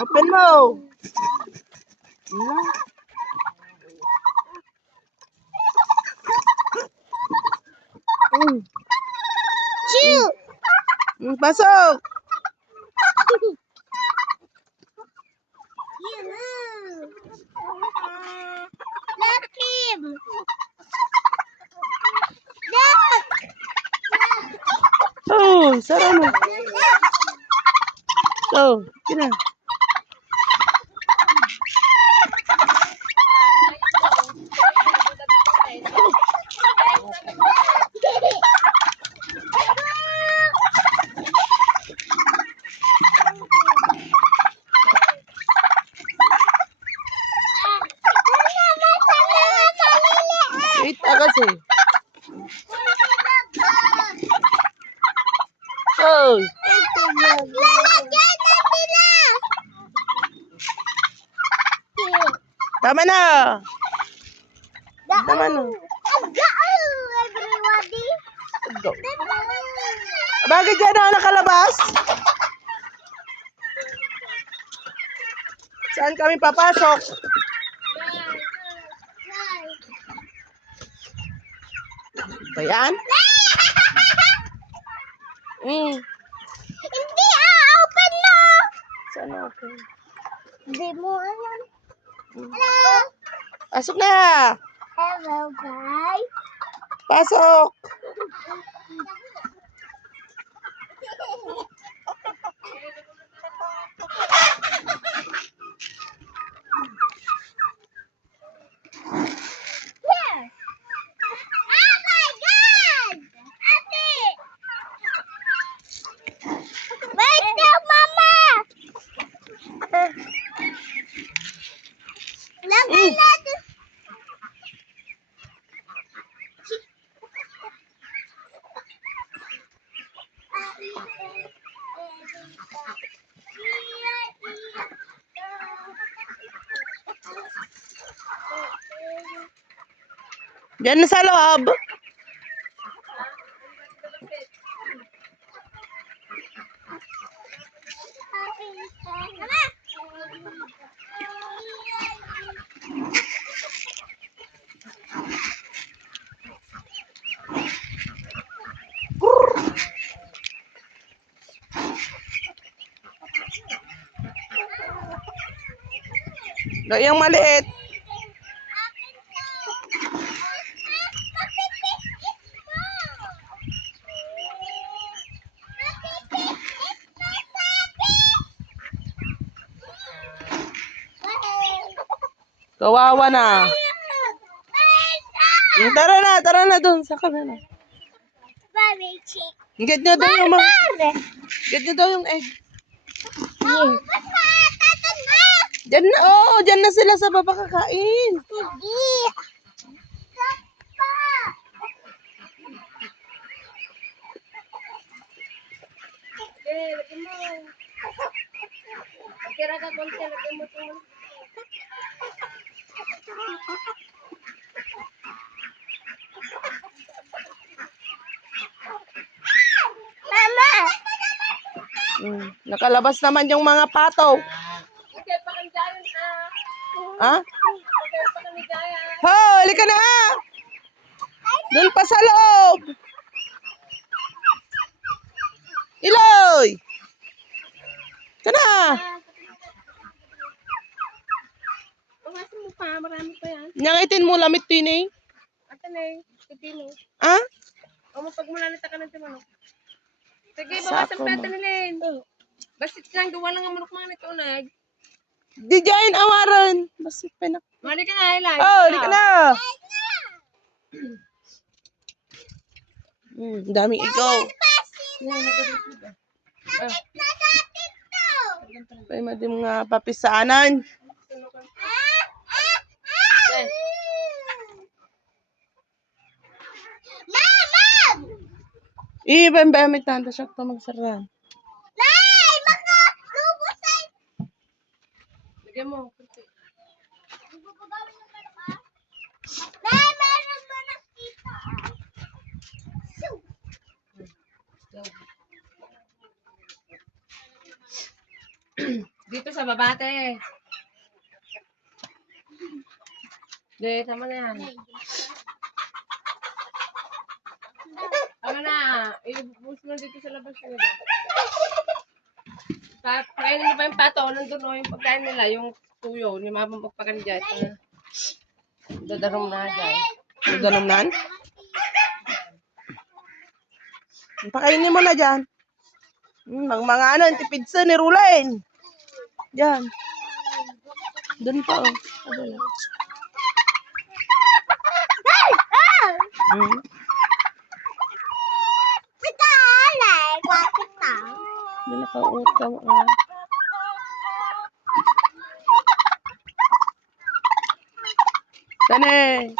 Open mo. Chew! Pasok. Look him! Look! Oh, sara mo. Oh, kina. Wait, kasi. Oh, Lalagyan na nila! tama na. Tama na. Everybody! Go. Bakit dyan ako nakalabas? Saan kami papasok? Ba yan? Hindi open mo! Saan open? Hindi mo alam. Hello! Pasok na. Hello, guys. Pasok. Here. Oh my God! Ate! Wait now, Mama! Lagay natin. Diyan na sa loob. Yung maliit. Kawawa na. Tara na doon sa kanila. Get nyo daw yung mga... Get nyo daw yung egg. Diyan na, diyan na sila sa baba kakain. Mama! Nakalabas naman yung mga pato. Ha? Ho, halika na. Doon pa sa loob. Iloy. Kana. Pumasok mo pa, marami pa yan. Nyangitin mo lamit tini. Ate na eh, pipino. Ha? O mapagmula na ka ng timanok. Sige, Sako bawasan pa mo. ito nila eh. Basit lang, gawa lang ang manok mga nito nag. Di dyan awaran. Basit penak. Mali ka na, Eli. Oh, halika na. Daming ikaw. Pay madi mga papisaanan. Iban ba may tanda siya pa magsaran. Nay! Baka lubusan! Lagyan mo. Nay, meron ba nakita? Shoo! Dito sa babate. Hindi, tama na yan. Tama na. I-boost mo dito sa labas nila. Kaya nila ba yung pato? Nandun o yung pagkain nila, yung tuyo, ni mama magpakan dyan. Dadarom na dyan. Ganumnan? Pakainin mo na dyan. Mga ano, tipidsa ni Rulain. Dyan. Doon pa, oh. Adala. Doon nakautang, ah. Tane.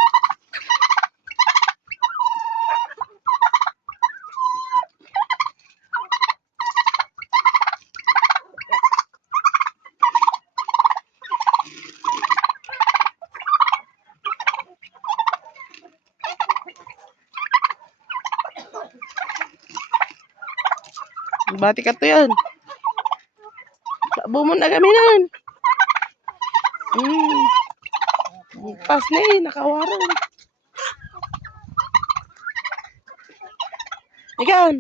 Bati ka to yan. Sabo mo na gaminan. Pas na eh, nakawaran. Ikan.